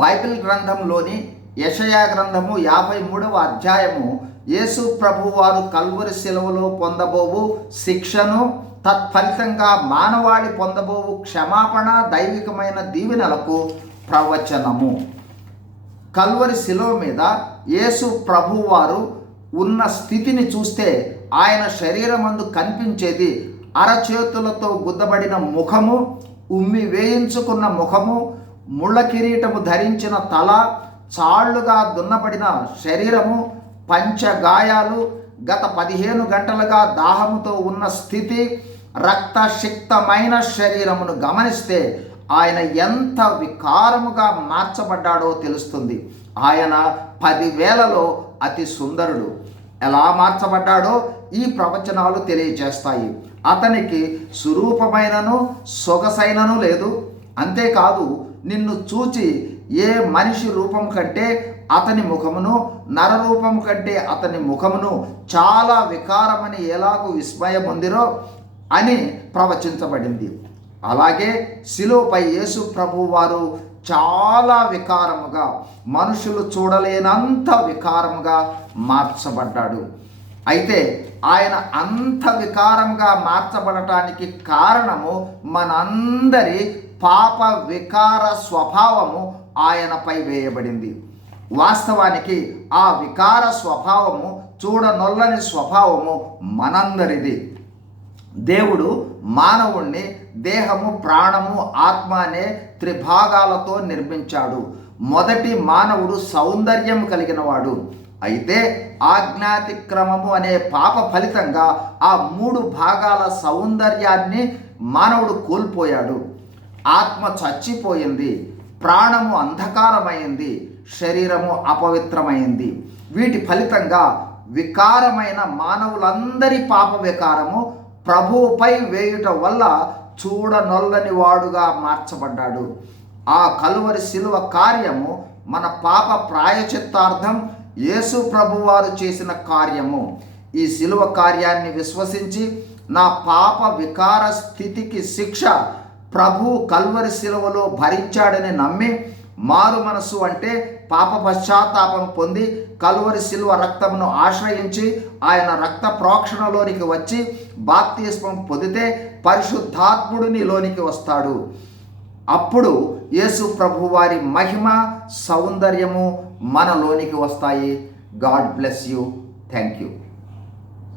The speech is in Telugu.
బైబిల్ గ్రంథంలోని యషయా గ్రంథము యాభై మూడవ అధ్యాయము. యేసు ప్రభు వారు కల్వరి సెలవులో పొందబోవు శిక్షను తత్ఫలితంగా మానవాళి పొందబోవు క్షమాపణ దైవికమైన దీవెనలకు ప్రవచనము. కల్వరి శిలువ మీద యేసు ప్రభువారు ఉన్న స్థితిని చూస్తే ఆయన శరీరమందు కనిపించేది అరచేతులతో గుద్దబడిన ముఖము ఉమ్మి వేయించుకున్న ముఖము ముళ్ళ కిరీటము ధరించిన తల చాళ్ళుగా దున్నబడిన శరీరము పంచగాయాలు గత పదిహేను గంటలుగా దాహముతో ఉన్న స్థితి రక్తశిక్తమైన శరీరమును గమనిస్తే ఆయన ఎంత వికారముగా మార్చబడ్డాడో తెలుస్తుంది. ఆయన పదివేలలో అతి సుందరుడు. ఎలా మార్చబడ్డాడో ఈ ప్రవచనాలు తెలియజేస్తాయి. అతనికి సురూపమైనను సొగసైనను లేదు. అంతేకాదు నిన్ను చూచి ఏ మనిషి రూపం కంటే అతని ముఖమును నరరూపం కంటే అతని ముఖమును చాలా వికారమని ఎలాగూ విస్మయం ఉందిరో అని ప్రవచించబడింది. అలాగే శిలువపై యేసు ప్రభు వారు చాలా వికారముగా మనుషులు చూడలేనంత వికారముగా మార్చబడ్డాడు. అయితే ఆయన అంత వికారంగా మార్చబడటానికి కారణము మనందరి పాప వికార స్వభావము ఆయనపై వేయబడింది. వాస్తవానికి ఆ వికార స్వభావము చూడనొల్లని స్వభావము మనందరిది. దేవుడు మానవుణ్ణి దేహము ప్రాణము ఆత్మ అనే త్రిభాగాలతో నిర్మించాడు. మొదటి మానవుడు సౌందర్యం కలిగినవాడు. అయితే ఆజ్ఞాతిక్రమము అనే పాప ఫలితంగా ఆ మూడు భాగాల సౌందర్యాన్ని మానవుడు కోల్పోయాడు. ఆత్మ చచ్చిపోయింది ప్రాణము అంధకారమైంది శరీరము అపవిత్రమైంది. వీటి ఫలితంగా వికారమైన మానవులందరి పాప వికారము ప్రభువుపై వేయుట వల్ల చూడనొల్లని వాడుగా మార్చబడ్డాడు. ఆ కలువరి శిలువ కార్యము మన పాప ప్రాయచిత్తార్థం యేసు ప్రభువారు చేసిన కార్యము. ఈ శిలువ కార్యాన్ని విశ్వసించి నా పాప వికార స్థితికి శిక్ష ప్రభు కల్వరి శిలువలో భరించాడని నమ్మి మారు మనసు అంటే పాప పశ్చాత్తాపం పొంది కలువరి శిల్వ రక్తమును ఆశ్రయించి ఆయన రక్త ప్రోక్షణలోనికి వచ్చి బాప్తిస్మం పొందితే పరిశుద్ధాత్ముడిని లోనికి వస్తాడు. అప్పుడు యేసు ప్రభు వారి మహిమ సౌందర్యము మనలోనికి వస్తాయి. God bless you. Thank you